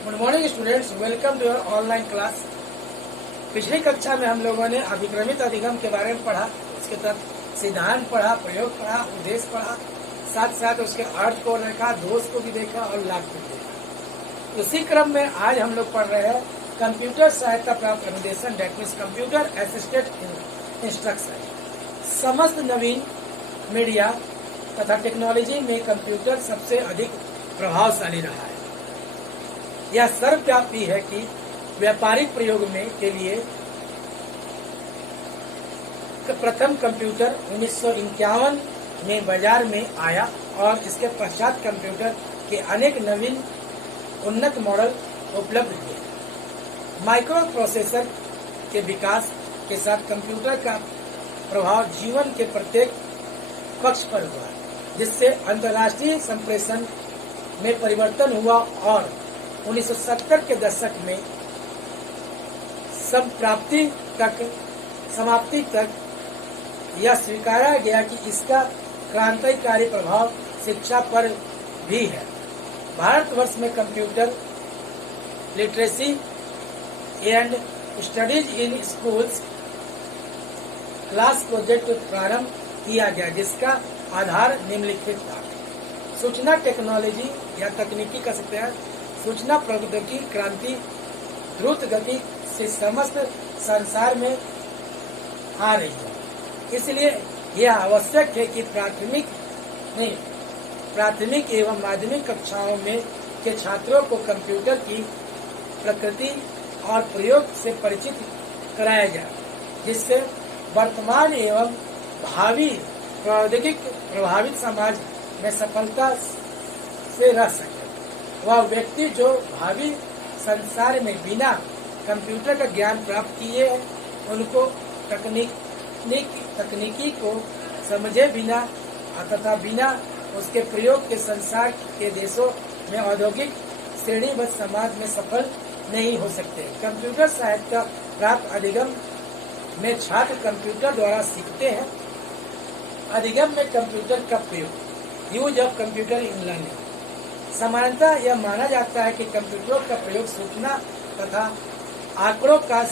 Good morning students, welcome to your online class. पिछली कक्षा में हम लोगों ने अभिक्रमित अधिगम के बारे में पढ़ा, उसके तहत सिद्धांत पढ़ा, प्रयोग पढ़ा, उद्देश्य पढ़ा, साथ साथ उसके अर्थ को देखा, दोष को भी देखा और लाभ को भी देखा। उसी क्रम में आज हम लोग पढ़ रहे हैं कंप्यूटर सहायता प्राप्त अनुदेशन, that means computer assisted instruction. समस्त नवीन मीडिया तथा टेक्नोलॉजी में कंप्यूटर सबसे अधिक प्रभावशाली रहा है। यह सर्वव्यापी है कि व्यापारिक प्रयोग में के लिए प्रथम कंप्यूटर 1951 में बाजार में आया और इसके पश्चात कंप्यूटर के अनेक नवीन उन्नत मॉडल उपलब्ध हुए। माइक्रो प्रोसेसर के विकास के साथ कंप्यूटर का प्रभाव जीवन के प्रत्येक पक्ष पर हुआ, जिससे अंतर्राष्ट्रीय संप्रेषण में परिवर्तन हुआ और 1970 के दशक में समाप्ति तक यह स्वीकारा गया कि इसका क्रांतिकारी प्रभाव शिक्षा पर भी है। भारतवर्ष में computer literacy and studies in schools class project प्रारंभ किया गया, जिसका आधार निम्नलिखित था। सूचना टेक्नोलॉजी या तकनीकी कह सकते हैं, सूचना प्रौद्योगिकी क्रांति द्रुत गति से समस्त संसार में आ रही है। इसलिए यह आवश्यक है कि प्राथमिक एवं माध्यमिक कक्षाओं में के छात्रों को कंप्यूटर की प्रकृति और प्रयोग से परिचित कराया जाए, जिससे वर्तमान एवं भावी प्रौद्योगिक प्रभावित समाज में सफलता से रह सके। वह व्यक्ति जो भावी संसार में बिना कंप्यूटर का ज्ञान प्राप्त किए हैं, उनको तकनीकी को समझे बिना तथा बिना उसके प्रयोग के संसार के देशों में औद्योगिक श्रेणीबद्ध समाज में सफल नहीं हो सकते। कंप्यूटर सहायता प्राप्त अधिगम में छात्र कंप्यूटर द्वारा सीखते हैं। अधिगम में कंप्यूटर का प्रयोग, use of computer in learning. सामान्यतः यह माना जाता है कि कंप्यूटरों का प्रयोग सूचना तथा आंकड़ों का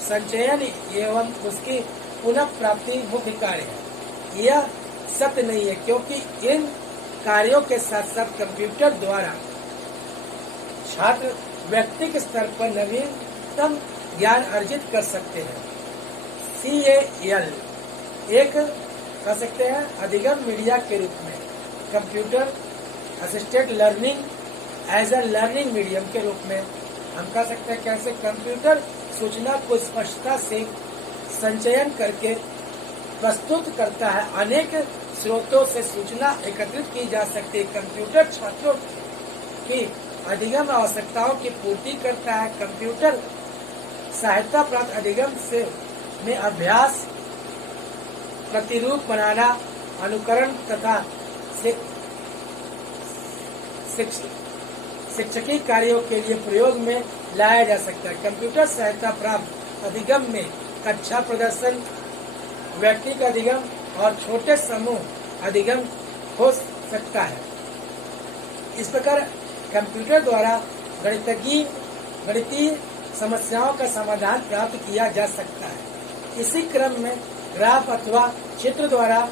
संचयन एवं उसकी पुनः प्राप्ति मुख्य कार्य है। यह सत्य नहीं है, क्योंकि इन कार्यों के साथ साथ कंप्यूटर द्वारा छात्र व्यक्तिगत स्तर पर नवीनतम ज्ञान अर्जित कर सकते हैं। CAL एक कह सकते हैं अधिगम मीडिया के रूप में computer assisted learning as a learning medium के रूप में हम कह सकते हैं। कैसे कंप्यूटर सूचना को स्पष्टता से संचयन करके प्रस्तुत करता है। अनेक स्रोतों से सूचना एकत्रित की जा सकती है। कंप्यूटर छात्रों की अधिगम आवश्यकताओं की पूर्ति करता है। कंप्यूटर सहायता प्राप्त अधिगम से में अभ्यास, प्रतिरूप बनाना, अनुकरण तथा शिक्षकीय कार्यों के लिए प्रयोग में लाया जा सकता है। कंप्यूटर सहायता प्राप्त अधिगम में कक्षा प्रदर्शन, व्यक्तिगत अधिगम और छोटे समूह अधिगम हो सकता है। इस प्रकार कंप्यूटर द्वारा गणितीय समस्याओं का समाधान प्राप्त किया जा सकता है। इसी क्रम में ग्राफ अथवा चित्र द्वारा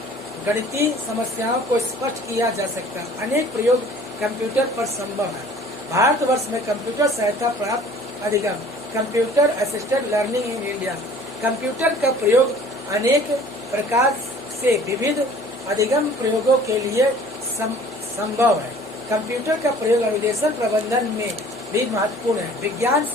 गणितीय समस्याओं को स्पष्ट किया जा सकता है। अनेक प्रयोग कंप्यूटर पर संभव है। भारतवर्ष में कंप्यूटर सहायता प्राप्त अधिगम, computer assisted learning in India. Computer का प्रयोग अनेक प्रकार से विविध अधिगम प्रयोगों के लिए संभव है। कंप्यूटर का प्रयोग अनुदेशन प्रबंधन में भी महत्वपूर्ण है। विज्ञान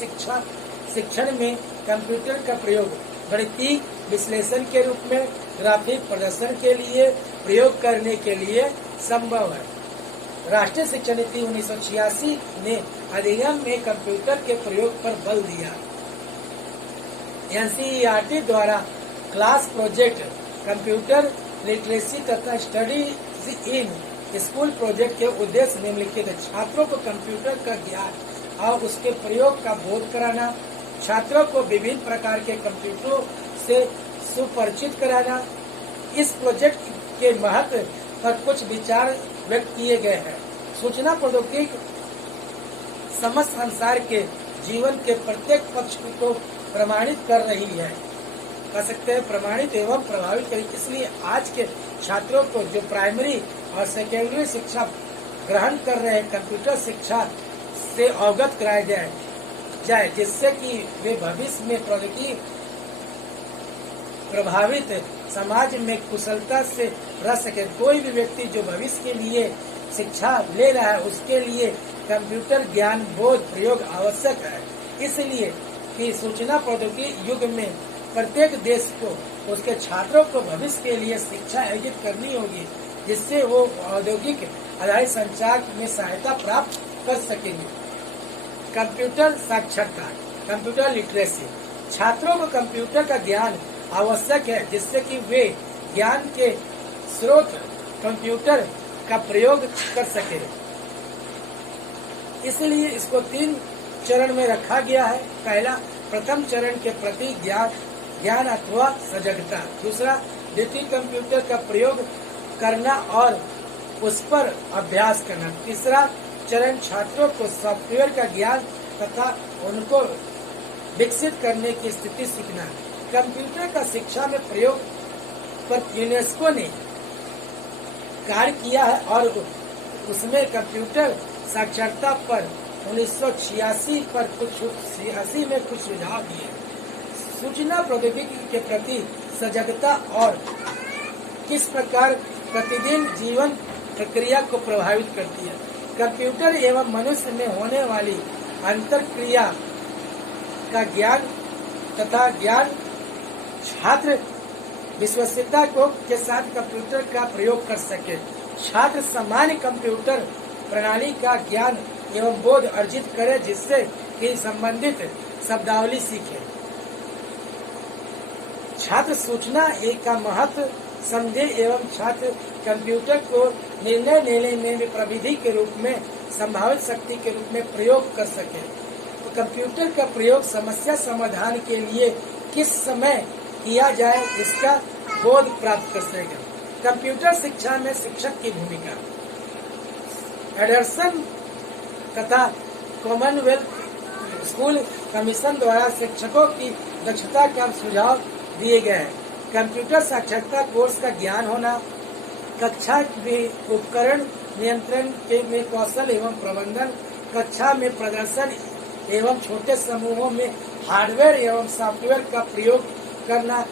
शिक्षण में कंप्यूटर का प्रयोग गणितीय विश्लेषण के रूप में ग्राफिक प्रदर्शन के लिए प्रयोग करने के लिए संभव है। राष्ट्रीय शिक्षा नीति 1986 ने अधिगम में कंप्यूटर के प्रयोग पर बल दिया। NCERT द्वारा क्लास प्रोजेक्ट, कंप्यूटर लिटरेसी तथा स्टडीज इन स्कूल प्रोजेक्ट के उद्देश्य निम्नलिखित है। छात्रों को कंप्यूटर का ज्ञान और उसके प्रयोग का बोध कराना, छात्रों को विभिन्न प्रकार के कंप्यूटरों से सुपरिचित कराना। इस प्रोजेक्ट के महत्व पर कुछ विचार व्यक्त किए गए हैं। सूचना प्रौद्योगिकी समस्त संसार के जीवन के प्रत्येक पक्ष को प्रमाणित कर रही है, कह सकते हैं प्रमाणित एवं प्रभावित करी। इसलिए आज के छात्रों को जो प्राइमरी और सेकेंडरी शिक्षा ग्रहण कर रहे हैं, कंप्यूटर शिक्षा से अवगत कराया जाए जिससे कि वे भविष्य में प्रौद्योगिकी प्रभावित समाज में कुशलता से रह सके। कोई भी व्यक्ति जो भविष्य के लिए शिक्षा ले रहा है उसके लिए कंप्यूटर ज्ञान बोध प्रयोग आवश्यक है। इसलिए कि सूचना प्रौद्योगिकी युग में प्रत्येक देश को उसके छात्रों को भविष्य के लिए शिक्षा आयोजित करनी होगी जिससे वो औद्योगिक आधारित संचार में सहायता प्राप्त कर सकेंगे। कंप्यूटर साक्षरता, कंप्यूटर लिटरेसी, छात्रों को कंप्यूटर का ज्ञान आवश्यक है जिससे कि वे ज्ञान के स्रोत कंप्यूटर का प्रयोग कर सके। इसलिए इसको 3 चरण में रखा गया है। पहला, प्रथम चरण के प्रति ज्ञान अथवा सजगता। दूसरा, द्वितीय कंप्यूटर का प्रयोग करना और उस पर अभ्यास करना। तीसरा चरण, छात्रों को सॉफ्टवेयर का ज्ञान तथा उनको विकसित करने की स्थिति सीखना। कंप्यूटर का शिक्षा में प्रयोग पर यूनेस्को ने कार्य किया है और उसमें कंप्यूटर साक्षरता पर 1986 पर में कुछ सुझाव दिए। सूचना प्रौद्योगिकी के प्रति सजगता और किस प्रकार प्रतिदिन जीवन प्रक्रिया को प्रभावित करती है। कंप्यूटर एवं मनुष्य में होने वाली अंतरक्रिया का ज्ञान तथा ज्ञान छात्र विश्वसनीयता के साथ कंप्यूटर का प्रयोग कर सके। छात्र सामान्य कंप्यूटर प्रणाली का ज्ञान एवं बोध अर्जित करे जिससे कि संबंधित शब्दावली सीखे। छात्र सूचना एक का महत्व समझे एवं छात्र कंप्यूटर को निर्णय लेने में प्रविधि के रूप में संभावित शक्ति के रूप में प्रयोग कर सके। तो कंप्यूटर का प्रयोग समस्या समाधान के लिए किस समय किया जाए इसका बोध प्राप्त कर सकेगा। कंप्यूटर शिक्षा में शिक्षक की भूमिका। एंडरसन तथा कॉमनवेल्थ स्कूल कमीशन द्वारा शिक्षकों की दक्षता का सुझाव दिए गए हैं। कंप्यूटर साक्षरता कोर्स का ज्ञान होना, कक्षा में उपकरण नियंत्रण में कौशल एवं प्रबंधन, कक्षा में प्रदर्शन एवं छोटे समूहों में हार्डवेयर एवं सॉफ्टवेयर का प्रयोग करना,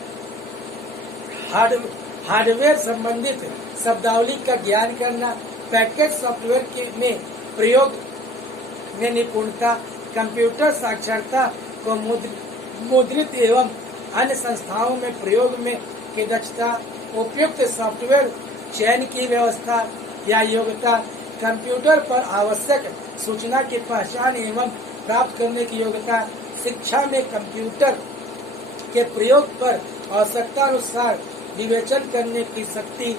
हार्डवेयर संबंधित शब्दावली का ज्ञान करना, पैकेज सॉफ्टवेयर में प्रयोग में निपुणता, कंप्यूटर साक्षरता को मुद्रित एवं अन्य संस्थाओं में प्रयोग में की दक्षता, उपयुक्त सॉफ्टवेयर चयन की व्यवस्था या योग्यता, कंप्यूटर पर आवश्यक सूचना की पहचान एवं प्राप्त करने की योग्यता, शिक्षा में कंप्यूटर के प्रयोग पर आवश्यकता अनुसार विवेचन करने की शक्ति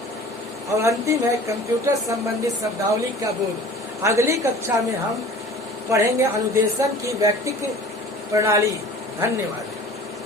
और अंतिम है कंप्यूटर संबंधित शब्दावली का बोध। अगली कक्षा में हम पढ़ेंगे अनुदेशन की वैयक्तिक प्रणाली। धन्यवाद।